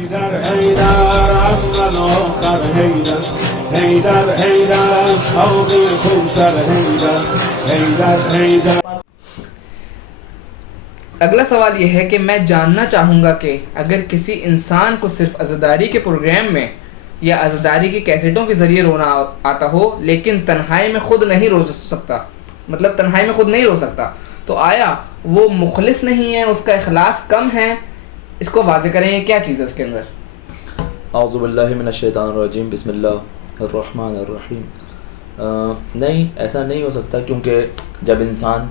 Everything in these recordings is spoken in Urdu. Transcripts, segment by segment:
هيدر هيدر عم الآخر هيدر هيدر هيدر صوب الخنصر هيدر هيدر هيدر. اگلا سوال یہ ہے کہ میں جاننا چاہوں گا کہ اگر کسی انسان کو صرف عزاداری کے پروگرام میں یا عزاداری کی کیسٹوں کے ذریعے رونا آتا ہو لیکن تنہائی میں خود نہیں رو سکتا، مطلب تنہائی میں خود نہیں رو سکتا، تو آیا وہ مخلص نہیں ہے، اس کا اخلاص کم ہے؟ اس کو واضح کریں، یہ کیا چیز ہے اس کے اندر؟ اعوذ باللہ من الشیطان الرجیم، بسم اللہ الرحمن الرحیم. نہیں، ایسا نہیں ہو سکتا، کیونکہ جب انسان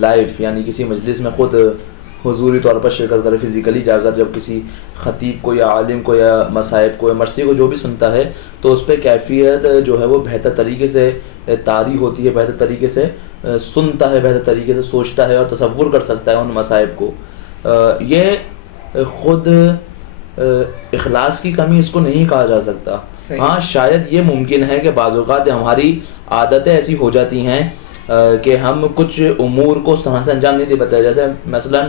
لائیو یعنی کسی مجلس میں خود حضوری طور پر شرکت کرے، فزیکلی جا کر جب کسی خطیب کو یا عالم کو یا مصائب کو یا مرثی کو جو بھی سنتا ہے، تو اس پہ کیفیت جو ہے وہ بہتر طریقے سے طاری ہوتی ہے، بہتر طریقے سے سنتا ہے، بہتر طریقے سے سوچتا ہے اور تصور کر سکتا ہے ان مصائب کو. یہ خود اخلاص کی کمی اس کو نہیں کہا جا سکتا. ہاں، شاید یہ ممکن ہے کہ بعض اوقات ہماری عادتیں ایسی ہو جاتی ہیں کہ ہم کچھ امور کو صحیح سے انجام نہیں دے پاتے. جیسے مثلا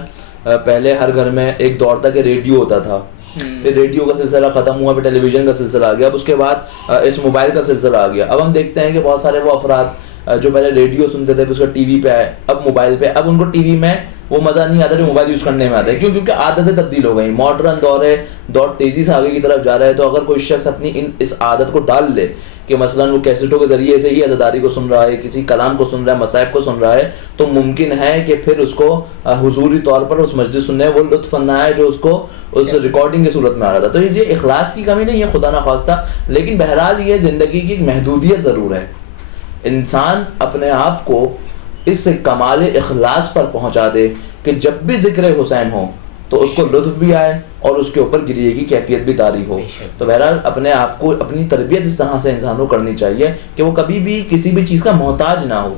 پہلے ہر گھر میں ایک دور تھا کہ ریڈیو ہوتا تھا، پھر ریڈیو کا سلسلہ ختم ہوا، پھر ٹیلی ویژن کا سلسلہ آ گیا، اب اس کے بعد اس موبائل کا سلسلہ آ گیا. اب ہم دیکھتے ہیں کہ بہت سارے وہ افراد جو پہلے ریڈیو سنتے تھے، پھر اس کا ٹی وی پہ آئے، اب موبائل پہ. اب ان کو ٹی وی میں وہ مزہ نہیں آتا جو موبائل یوز کرنے میں آتا ہے. کیوں؟ کیونکہ عادتیں تبدیل ہو گئیں، ماڈرن دور ہے، دور تیزی سے آگے کی طرف جا رہا ہے. تو اگر کوئی شخص اپنی اس عادت کو ڈال لے کہ مثلا وہ کیسٹوں کے ذریعے سے ہی عزاداری کو سن رہا ہے، کسی کلام کو سن رہا ہے، مصائب کو سن رہا ہے، تو ممکن ہے کہ پھر اس کو حضوری طور پر اس مجلس سننے وہ لطف نہ آئے جو اس کو اس ریکارڈنگ کی صورت میں آ رہا تھا. تو یہ اخلاص کی کمی نہیں ہے خدا نخواستہ، لیکن بہرحال یہ زندگی کی ایک محدودیت ضرور ہے. انسان اپنے آپ کو اس کمال اخلاص پر پہنچا دے کہ جب بھی ذکر حسین ہو تو اس کو لطف بھی آئے اور اس کے اوپر گریے کی کیفیت بھی طاری ہو. تو بہرحال اپنے آپ کو، اپنی تربیت اس طرح سے انسان کو کرنی چاہیے کہ وہ کبھی بھی کسی بھی چیز کا محتاج نہ ہو.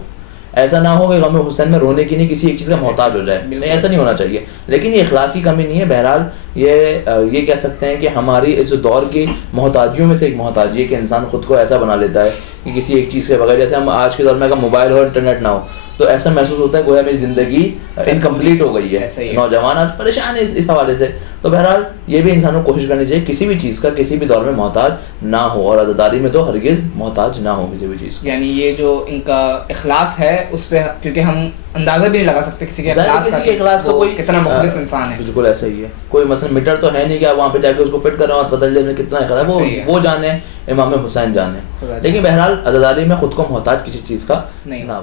ایسا نہ ہو کہ غم حسین میں رونے کی نہیں کسی ایک چیز کا محتاج ہو جائے، نہیں، ایسا نہیں ہونا چاہیے. لیکن یہ اخلاص کی کمی نہیں ہے. بہرحال یہ کہہ سکتے ہیں کہ ہماری اس دور کی محتاجیوں میں سے ایک محتاجی ہے کہ انسان خود کو ایسا بنا لیتا ہے کہ کسی ایک چیز کے بغیر، جیسے ہم آج کے دور میں اگر موبائل ہو، انٹرنیٹ نہ ہو، تو ایسا محسوس ہوتا ہے گویا میری زندگی انکمپلیٹ ہو گئی ہے. نوجوان آج پریشان ہے اس حوالے سے. تو بہرحال یہ بھی انسان کو کوشش کرنی چاہیے کسی بھی چیز کا کسی بھی دور میں محتاج نہ ہو، اور عزاداری میں تو ہرگز محتاج نہ ہو کسی بھی چیز کا. یعنی یہ جو ان کا اخلاص ہے اس پہ، کیونکہ ہم اندازہ بھی نہیں لگا سکتے کسی کے اخلاص کا کوئی کتنا مخلص انسان ہے. بالکل ایسا ہی ہے. کوئی مثلا میٹر تو ہے نہیں کہ آپ وہاں پہ جا کے اس کو فٹ کر رہے ہو، پتہ چلے کتنا اخلاص ہے، وہ جانے، امام حسین جانے. لیکن بہرحال عزاداری میں خود کو محتاج کسی چیز کا نہ